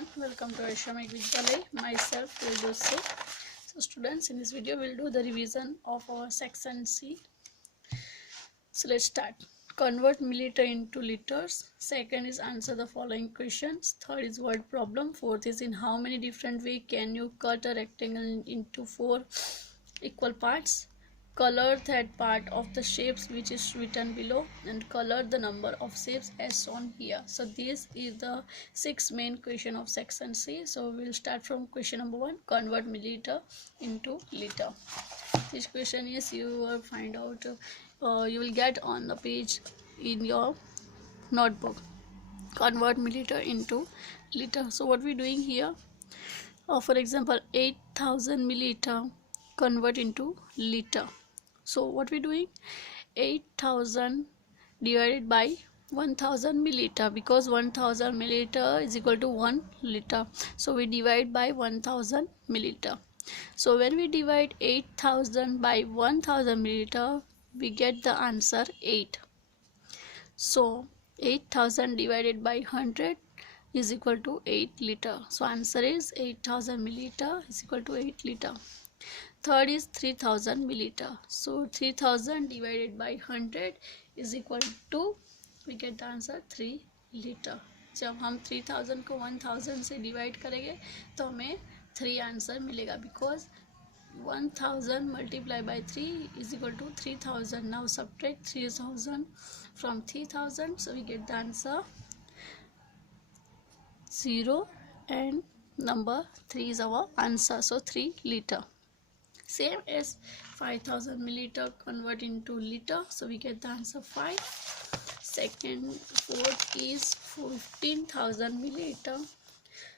everyone, welcome to Aishramik Vidyalay. Myself Tejoshi. So students, in this video we'll do the revision of our section C. So let's start. Convert milliliter into liters. Second is answer the following questions. Third is word problem. Fourth is in how many different ways can you cut a rectangle into 4 equal parts. Color that part of the shapes which is written below and color the number of shapes as shown here. So this is the 6 main question of section C. So we'll start from question number 1. Convert milliliter into liter. This question is you will find out you will get on the page in your notebook. Convert milliliter into liter. So what we're doing here, for example 8,000 milliliter convert into liter. So what we're doing, 8,000 divided by 1,000 milliliter, because 1,000 milliliter is equal to 1 liter. So we divide by 1,000 milliliter. So when we divide 8,000 by 1,000 milliliter, we get the answer 8. So 8,000 divided by 100 is equal to 8 liter. So answer is 8,000 milliliter is equal to 8 liter. Third is 3,000 milliliter. So 3,000 divided by 100 is equal to, we get the answer 3 liter. जब हम 3,000 को 1,000 से divide करेंगे तो हमें 3 answer मिलेगा, because 1,000 multiplied by 3 is equal to 3,000. Now subtract 3,000 from 3,000, so we get the answer 0 and number 3 is our answer. So 3 liter. Same as 5,000 milliliter convert into liter, so we get the answer 5. Second, fourth is 15,000 milliliter.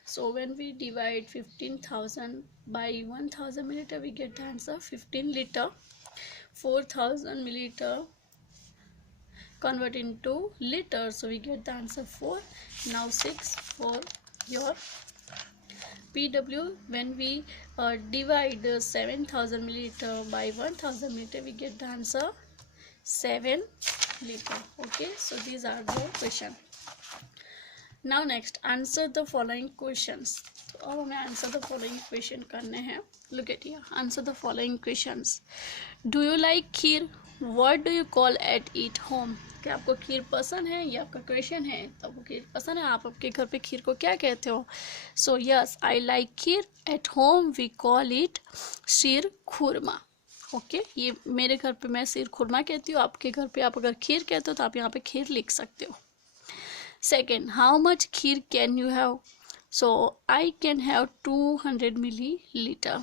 So when we divide 15,000 by 1,000 milliliter, we get the answer 15 liter. 4,000 milliliter convert into liter, so we get the answer 4. Now 6 for your PW. When we divide 7,000 milliliter by 1,000 milliliter, we get the answer 7 liter. Okay, so these are the question. Now next, answer the following questions. तो अब हमें answer the following question करने हैं. Look at here. Answer the following questions. Do you like kheer? What do you call at it home? क्या आपको खीर पसंद है? ये आपका क्वेश्चन है. तो आपको खीर पसंद है, आप आपके घर पे खीर को क्या कहते हो? So yes, I like kheer. At home we call it sheer khurma. Okay, ये मेरे घर पे मैं शीर खुरमा कहती हूँ, आपके घर पे आप अगर खीर कहते हो तो आप यहाँ पे खीर लिख सकते हो. Second, how much kheer can you have? So I can have 200 milliliter.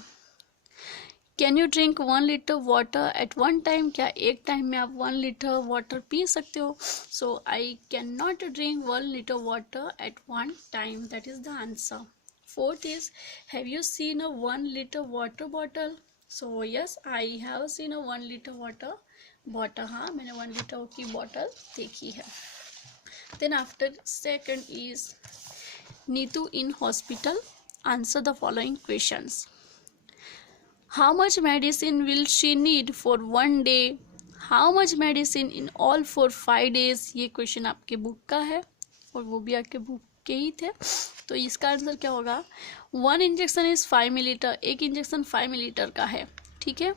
Can you drink 1 liter water at one time? क्या एक टाइम में आप 1 liter water पी सकते हो? So I cannot drink 1 liter water at one time. That is the answer. Fourth is, have you seen a 1 liter water bottle? So yes, I have seen a 1 liter water bottle. हाँ, मैंने 1 liter की bottle देखी है. Then after second is Neetu in hospital. Answer the following questions. How much medicine will she need for one day? How much medicine in all for 5 days? ये question आपके book का है और वो भी आपके बुक के ही थे. तो इसका आंसर क्या होगा? 1 इंजेक्शन इज 5 मिलीलीटर. एक इंजेक्शन 5 मिलीलीटर का है. ठीक है.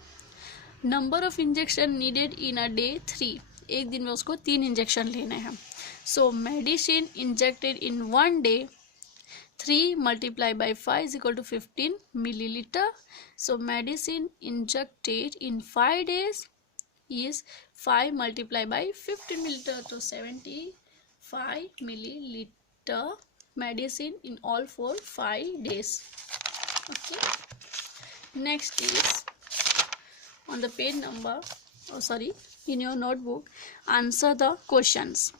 Number of injection needed in a day 3. एक दिन में उसको 3 इंजेक्शन लेने हैं. सो medicine injected in 1 day, 3 multiplied by 5 is equal to 15 milliliter. So medicine injected in 5 days is 5 multiplied by 15 milliliter, to 75 milliliter medicine in all for 5 days. Okay. Next is on the page number, in your notebook, answer the questions.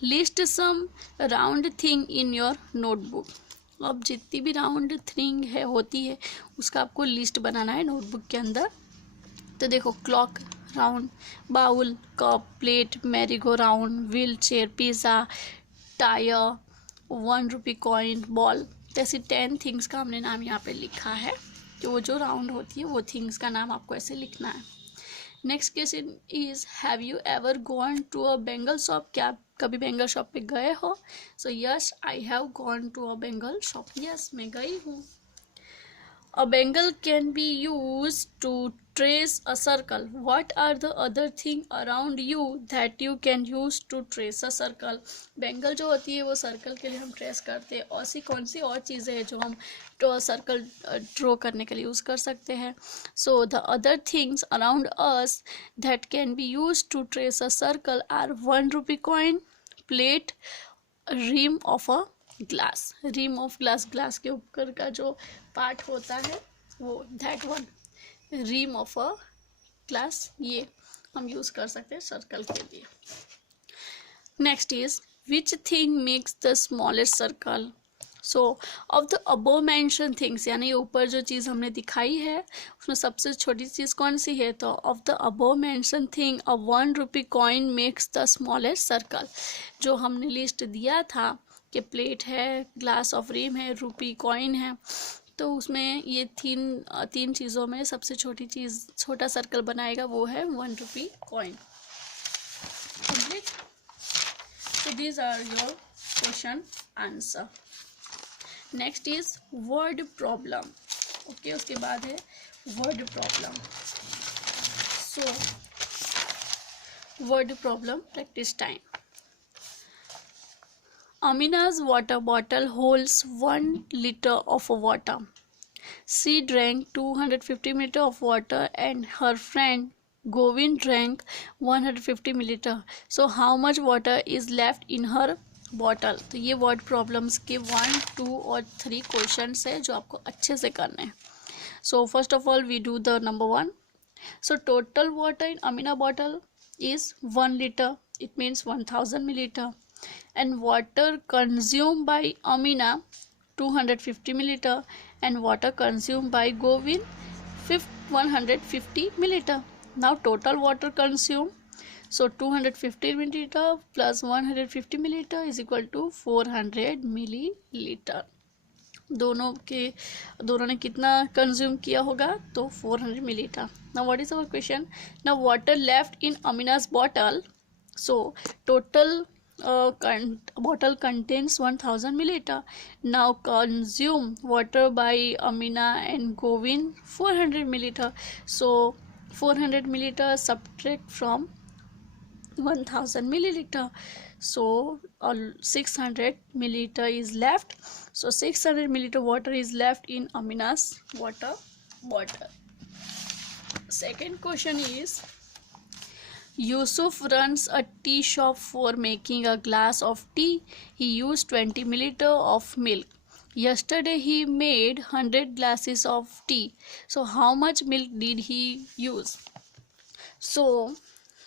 List some round thing in your notebook. अब जितनी भी round thing है होती है उसका आपको list बनाना है notebook के अंदर. तो देखो, clock round, bowl, cup, plate, merry go round, wheel chair, pizza, tyre, 1 rupee coin, ball. ऐसी 10 थिंग्स का हमने नाम यहाँ पे लिखा है. तो वो जो राउंड होती है वो थिंग्स का नाम आपको ऐसे लिखना है. Next question is, have you ever gone to a bangle shop? क्या कभी बेंगल शॉप पे गए हो? So yes, I have gone to a bangle shop. Yes, मैं गई हूँ. A bangle can be used to trace a circle. What are the other thing around you that you can use to trace a circle? Bangle जो होती है वो circle के लिए हम ट्रेस करते हैं. और सी कौन सी और चीज़ें हैं जो हम सर्कल ड्रॉ करने के लिए यूज़ कर सकते हैं? So the other things around us that can be used to trace a circle are 1 rupee coin, plate, rim of a glass. Rim of glass, glass के ऊपर का जो पार्ट होता है वो, that one, rim of a glass, ये हम use कर सकते हैं सर्कल के लिए. Next is which thing makes the smallest circle? So of the above mention things, यानी ऊपर जो चीज़ हमने दिखाई है उसमें सबसे छोटी चीज़ कौन सी है? तो of the above mention thing a 1 rupee coin makes the smallest circle. जो हमने लिस्ट दिया था कि प्लेट है, ग्लास ऑफ रिम है, रुपी कॉइन है, तो उसमें ये तीन चीज़ों में सबसे छोटी चीज़, छोटा सर्कल बनाएगा वो है 1 rupee coin. Complete. So these are your question answer. Next is word problem. Okay, उसके बाद है word problem. So word problem practice time. Amina's water bottle holds 1 liter of water. She drank 250 ml of water and her friend Govind drank 150 ml. So how much water is left in her bottle? तो ये word problems के 1, 2 और 3 questions है जो आपको अच्छे से करने हैं. So first of all we do the number 1. So total water in Amina bottle is 1 liter. It means 1000 milliliter. And water consumed by Amina 250 milliliter and water consumed by Govind 150 milliliter. Now total water consumed, so 250 milliliter plus 150 milliliter is equal to 400 milliliter. दोनों ने कितना consume किया होगा? तो 400 milliliter. Now what is our question? Now water left in Amina's bottle, so total bottle contains 1000 milliliter. Now consume water by Amina and Govind 400 milliliter. So 400 milliliter subtract from 1000 milliliter. So 600 milliliter is left. So 600 milliliter water is left in Amina's water bottle. Second question is, Yusuf runs a tea shop. For making a glass of tea, he used 20 milliliter of milk. Yesterday he made 100 glasses of tea. So how much milk did he use? So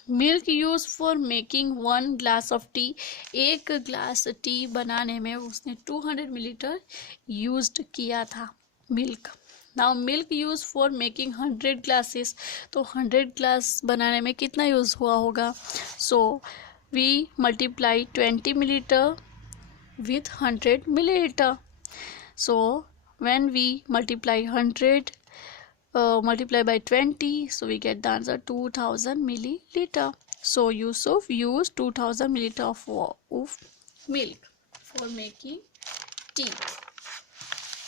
milk used for making 1 glass of tea. एक glass tea बनाने में उसने 200 milliliter used किया था milk. Now milk use for making 100 glasses, तो 100 glass बनाने में कितना यूज़ हुआ होगा? So we multiply 20 milliliter with 100 milliliter. So when we multiply 100 multiply by 20, so we get the answer 2000 milliliter. So Yusuf used 2000 milliliter of milk for making tea.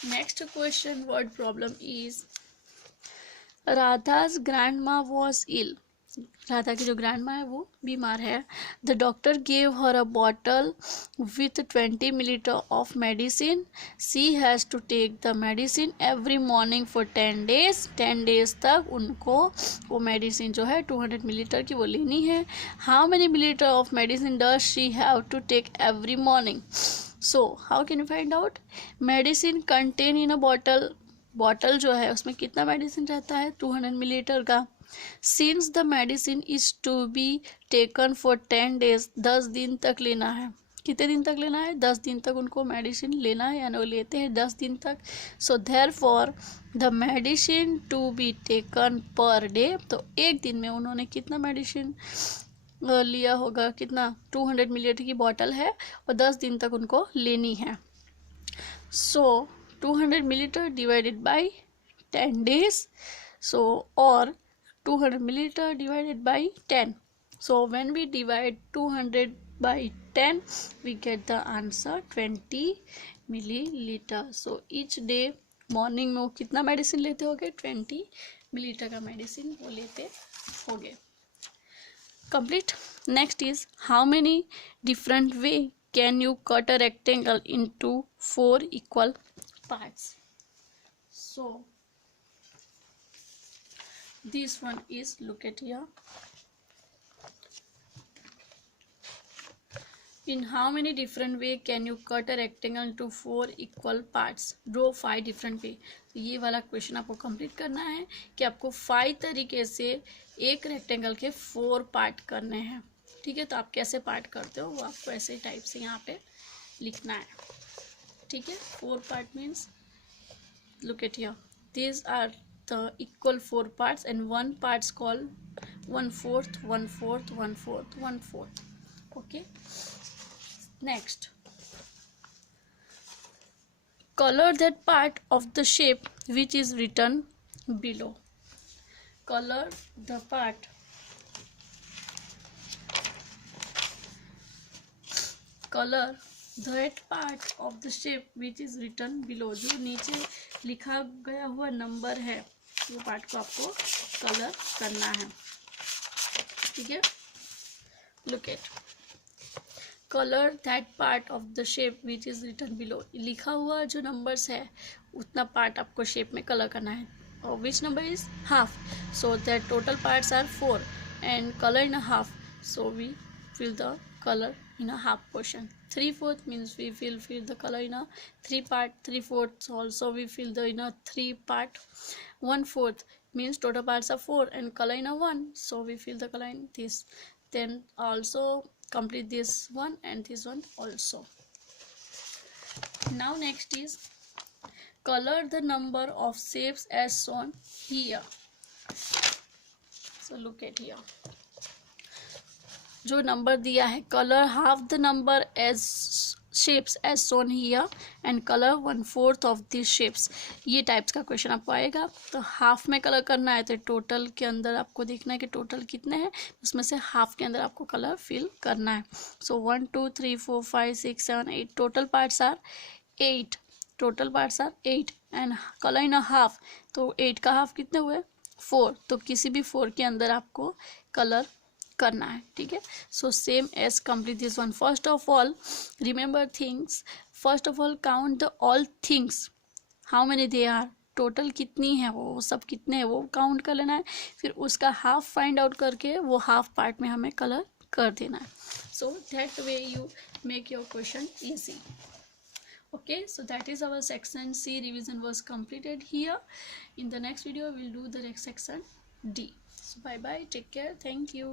Next question, word problem is, Radha's grandma was ill. राधा की जो grandma है वो बीमार है. The doctor gave her a bottle with 20 milliliter of medicine. She has to take the medicine every morning for 10 days. 10 days तक उनको वो मेडिसिन जो है 200 milliliter की वो लेनी है. How many milliliter of medicine does she have to take every morning? So how can you find out? Medicine contain in a bottle. Bottle जो है उसमें कितना मेडिसिन रहता है? 200 milliliter का. Since the medicine is to be taken for 10 days, 10 दिन तक लेना है. कितने दिन तक लेना है? 10 दिन तक उनको मेडिसिन लेना है, यानी वो लेते हैं 10 दिन तक. सो therefore the medicine to be taken per day, तो एक दिन में उन्होंने कितना मेडिसिन लिया होगा? कितना? 200 milliliter की बॉटल है और 10 दिन तक उनको लेनी है. सो 200 milliliter divided by 10 days, so or 200 milliliter divided by 10. So when we divide 200 by 10, we get the answer 20 milliliter. So each day morning में वो कितना मेडिसिन लेते होगे, 20 मिलीलीटर का मेडिसिन वो लेते होगे. Complete. Next is, how many different way can you cut a rectangle into 4 equal parts? So this one is, look at here. In how many different way can you cut a rectangle into 4 equal parts? Draw 5 different way. तो ये वाला question आपको complete करना है कि आपको 5 तरीके से एक रेक्टेंगल के 4 पार्ट करने हैं. ठीक है, तो आप कैसे पार्ट करते हो वो आपको ऐसे टाइप से यहाँ पे लिखना है. ठीक है, 4 part means, look at here, these are the equal 4 parts and one part's called 1/4, 1/4, 1/4, 1/4. Okay. Next, color that part of the shape which is written below. Color the part, color that part of the shape which is written below. जो नीचे लिखा गया हुआ number है वो part को आपको colour करना है. ठीक है, look at, color that part of the shape which is written below. लिखा हुआ जो नंबर्स है उतना पार्ट आपको शेप में कलर करना है. और which number is half, so that total parts are 4 and color in a half, so we fill the color in a half portion. 3/4 means we fill the color in a 3 part. 3/4 also we fill the in a 3 part. 1/4 means total parts are 4 and color in a 1, so we fill the color in this. Then also complete this one and this one also. Now next is, color the number of shapes as shown here. So look at here, जो number दिया है, colour half the number as shapes as shown here and colour 1/4 of this shapes. ये types का question आपको आएगा. तो half में colour करना है तो टोटल के अंदर आपको देखना है कि टोटल कितने हैं, उसमें से हाफ के अंदर आपको कलर फिल करना है. So 1 2 3 4 5 6 7 8 total parts are 8. Total parts are 8 and colour in a half, तो 8 का हाफ कितने हुए, 4. तो किसी भी 4 के अंदर आपको कलर करना है. ठीक है, so same as complete this one. First of all remember things, first of all count the all things, how many they are, total कितनी है वो सब कितने हैं वो काउंट कर लेना है. फिर उसका हाफ फाइंड आउट करके वो हाफ पार्ट में हमें कलर कर देना है. So that way you make your question easy. Okay, so that is our section C revision was completed here. In the next video we'll do the next section D. So bye bye, take care, thank you.